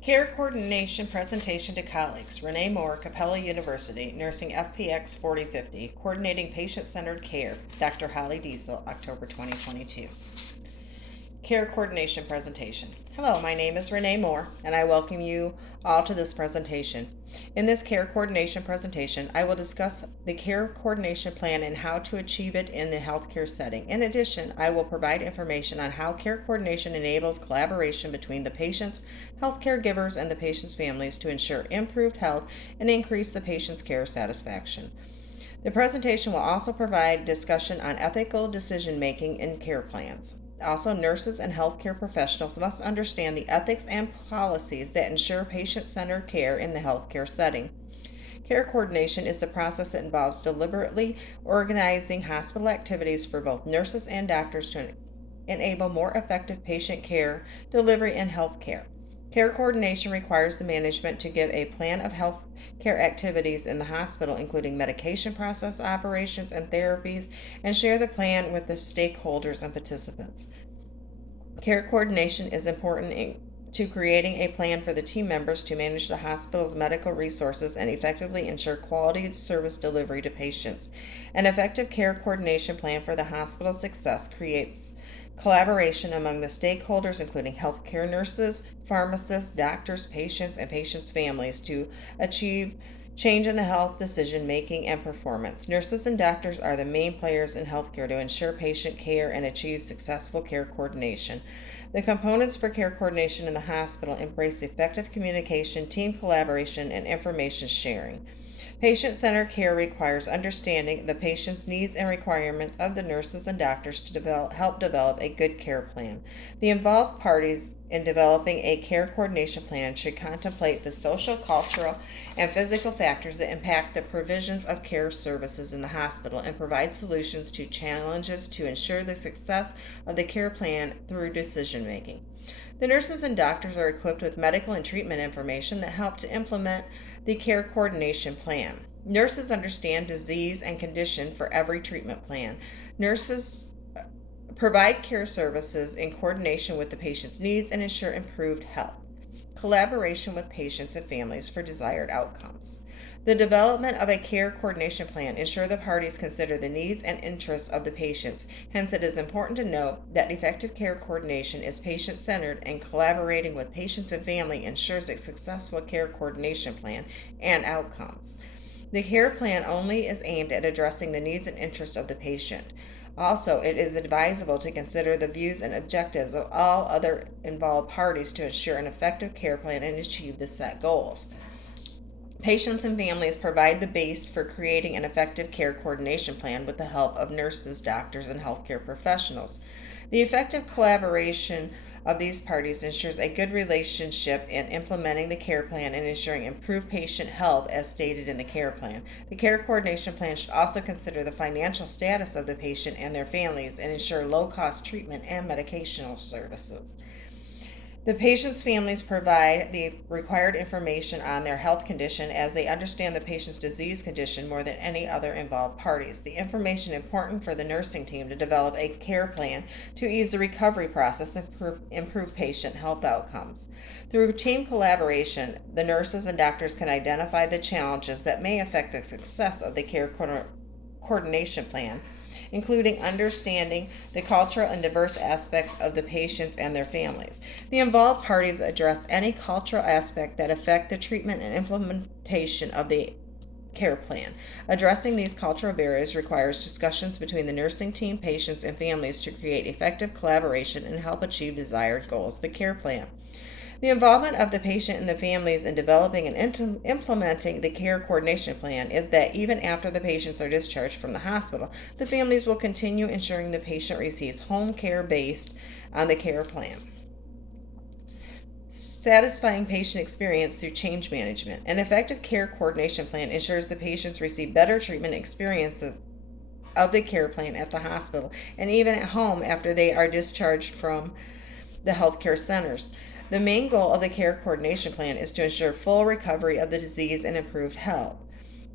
Care Coordination Presentation to Colleagues. Renee Moore, Capella University, Nursing FPX 4050, Coordinating Patient-Centered Care. Dr. Holly Diesel, October 2022. Care Coordination Presentation. Hello, my name is Renee Moore, and I welcome you all to this presentation. In this Care Coordination presentation, I will discuss the Care Coordination Plan and how to achieve it in the healthcare setting. In addition, I will provide information on how Care Coordination enables collaboration between the patients, healthcare givers, and the patient's families to ensure improved health and increase the patient's care satisfaction. The presentation will also provide discussion on ethical decision-making in care plans. Also, nurses and healthcare professionals must understand the ethics and policies that ensure patient-centered care in the healthcare setting. Care coordination is the process that involves deliberately organizing hospital activities for both nurses and doctors to enable more effective patient care, delivery, and health care. Care coordination requires the management to give a plan of health care activities in the hospital, including medication process operations and therapies, and share the plan with the stakeholders and participants. Care coordination is important to creating a plan for the team members to manage the hospital's medical resources and effectively ensure quality service delivery to patients. An effective care coordination plan for the hospital's success creates collaboration among the stakeholders, including healthcare nurses, pharmacists, doctors, patients, and patients' families, to achieve change in the health decision making and performance. Nurses and doctors are the main players in healthcare to ensure patient care and achieve successful care coordination. The components for care coordination in the hospital embrace effective communication, team collaboration, and information sharing. Patient-centered care requires understanding the patient's needs and requirements of the nurses and doctors to help develop a good care plan. The involved parties in developing a care coordination plan should contemplate the social, cultural, and physical factors that impact the provisions of care services in the hospital and provide solutions to challenges to ensure the success of the care plan through decision making. The nurses and doctors are equipped with medical and treatment information that help to implement the care coordination plan. Nurses understand disease and condition for every treatment plan. Nurses provide care services in coordination with the patient's needs and ensure improved health. Collaboration with patients and families for desired outcomes. The development of a care coordination plan ensures the parties consider the needs and interests of the patients. Hence, it is important to note that effective care coordination is patient-centered, and collaborating with patients and family ensures a successful care coordination plan and outcomes. The care plan only is aimed at addressing the needs and interests of the patient. Also, it is advisable to consider the views and objectives of all other involved parties to ensure an effective care plan and achieve the set goals. Patients and families provide the base for creating an effective care coordination plan with the help of nurses, doctors, and healthcare professionals. The effective collaboration of these parties ensures a good relationship in implementing the care plan and ensuring improved patient health as stated in the care plan. The care coordination plan should also consider the financial status of the patient and their families and ensure low-cost treatment and medicational services. The patient's families provide the required information on their health condition as they understand the patient's disease condition more than any other involved parties. The information important for the nursing team to develop a care plan to ease the recovery process and improve patient health outcomes. Through team collaboration, the nurses and doctors can identify the challenges that may affect the success of the care coordination plan, including understanding the cultural and diverse aspects of the patients and their families. The involved parties address any cultural aspect that affect the treatment and implementation of the care plan. Addressing these cultural barriers requires discussions between the nursing team, patients, and families to create effective collaboration and help achieve desired goals of the care plan. The involvement of the patient and the families in developing and implementing the care coordination plan is that even after the patients are discharged from the hospital, the families will continue ensuring the patient receives home care based on the care plan. Satisfying patient experience through change management. An effective care coordination plan ensures the patients receive better treatment experiences of the care plan at the hospital and even at home after they are discharged from the healthcare centers. The main goal of the care coordination plan is to ensure full recovery of the disease and improved health.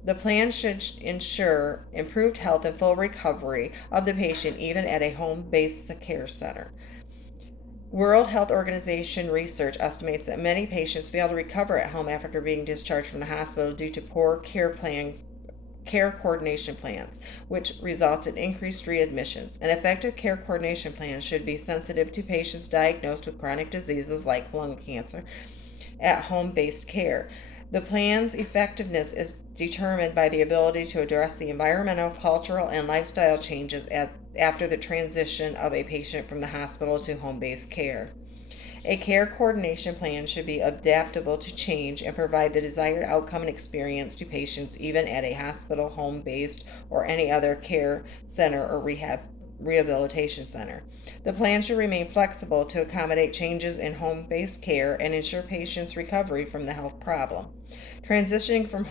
The plan should ensure improved health and full recovery of the patient even at a home-based care center. World Health Organization research estimates that many patients fail to recover at home after being discharged from the hospital due to poor care coordination plans, which results in increased readmissions. An effective care coordination plan should be sensitive to patients diagnosed with chronic diseases like lung cancer at home-based care. The plan's effectiveness is determined by the ability to address the environmental, cultural, and lifestyle changes after the transition of a patient from the hospital to home-based care. A care coordination plan should be adaptable to change and provide the desired outcome and experience to patients even at a hospital, home-based, or any other care center or rehabilitation center. The plan should remain flexible to accommodate changes in home-based care and ensure patients' recovery from the health problem. Transitioning from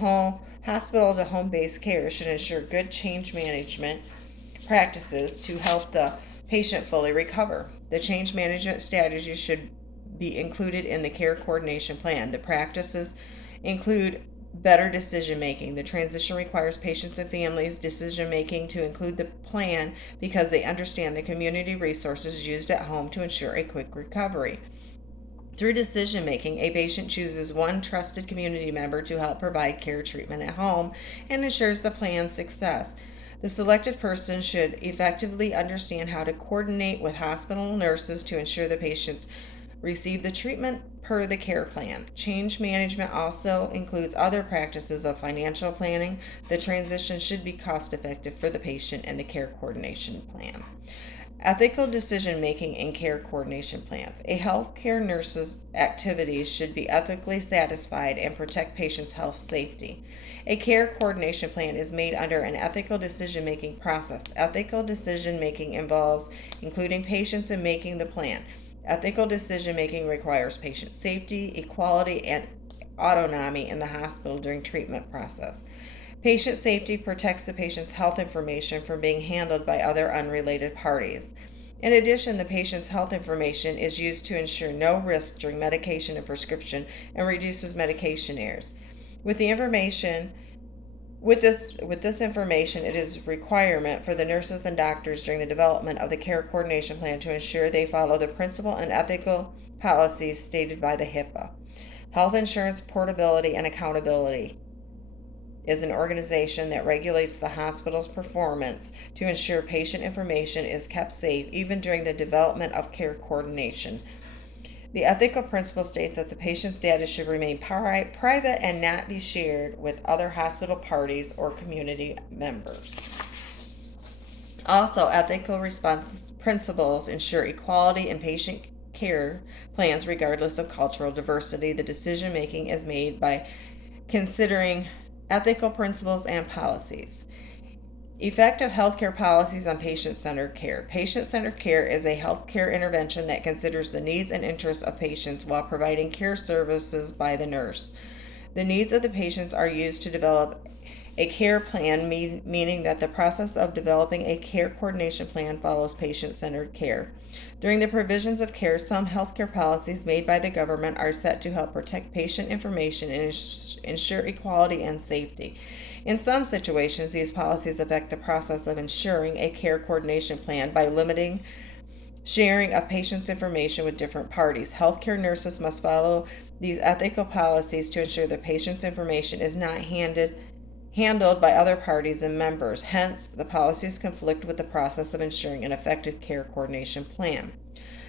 hospital to home-based care should ensure good change management practices to help the patient fully recover. The change management strategies should be included in the care coordination plan. The practices include better decision making. The transition requires patients and families' decision making to include the plan because they understand the community resources used at home to ensure a quick recovery. Through decision making, a patient chooses one trusted community member to help provide care treatment at home and ensures the plan's success. The selected person should effectively understand how to coordinate with hospital nurses to ensure the patients receive the treatment per the care plan. Change management also includes other practices of financial planning. The transition should be cost effective for the patient and the care coordination plan. Ethical decision making in care coordination plans. A healthcare nurse's activities should be ethically satisfied and protect patients' health safety. A care coordination plan is made under an ethical decision making process. Ethical decision making involves including patients in making the plan. Ethical decision making requires patient safety, equality, and autonomy in the hospital during treatment process. Patient safety protects the patient's health information from being handled by other unrelated parties. In addition, the patient's health information is used to ensure no risk during medication and prescription and reduces medication errors. With this information, it is a requirement for the nurses and doctors during the development of the care coordination plan to ensure they follow the principal and ethical policies stated by the HIPAA. Health Insurance Portability and Accountability is an organization that regulates the hospital's performance to ensure patient information is kept safe even during the development of care coordination. The ethical principle states that the patient's data should remain private and not be shared with other hospital parties or community members. Also, ethical response principles ensure equality in patient care plans regardless of cultural diversity. The decision making is made by considering ethical principles and policies. Effective healthcare policies on patient-centered care. Patient-centered care is a healthcare intervention that considers the needs and interests of patients while providing care services by the nurse. The needs of the patients are used to develop a care plan, meaning that the process of developing a care coordination plan follows patient-centered care. During the provisions of care, some healthcare policies made by the government are set to help protect patient information and ensure equality and safety. In some situations, these policies affect the process of ensuring a care coordination plan by limiting sharing of patients' information with different parties. Healthcare nurses must follow these ethical policies to ensure the patient's information is not handled by other parties and members. Hence, the policies conflict with the process of ensuring an effective care coordination plan.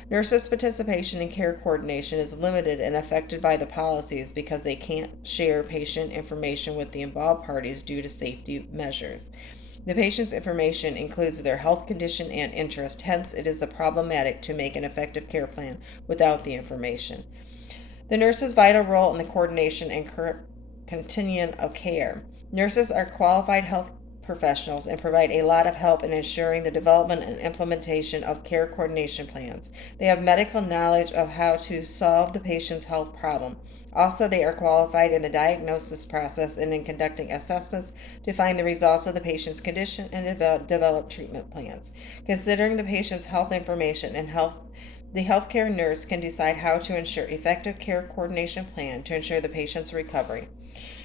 Nurses' participation in care coordination is limited and affected by the policies because they can't share patient information with the involved parties due to safety measures. The patient's information includes their health condition and interest, hence it is problematic to make an effective care plan without the information. The nurse's vital role in the coordination and continuum of care. Nurses are qualified health professionals and provide a lot of help in ensuring the development and implementation of care coordination plans. They have medical knowledge of how to solve the patient's health problem. Also, they are qualified in the diagnosis process and in conducting assessments to find the results of the patient's condition and develop treatment plans. Considering the patient's health information and the healthcare nurse can decide how to ensure effective care coordination plan to ensure the patient's recovery.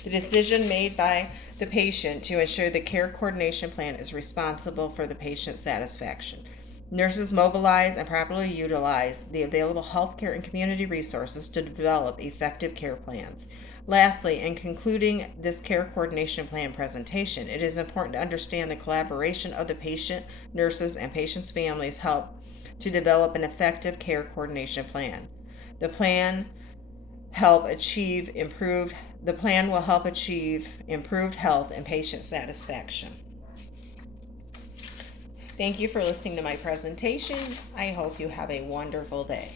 The decision made by the patient to ensure the care coordination plan is responsible for the patient's satisfaction. Nurses mobilize and properly utilize the available healthcare and community resources to develop effective care plans. Lastly, in concluding this care coordination plan presentation, it is important to understand the collaboration of the patient, nurses, and patients' families help to develop an effective care coordination plan. The plan will help achieve improved health and patient satisfaction. Thank you for listening to my presentation. I hope you have a wonderful day.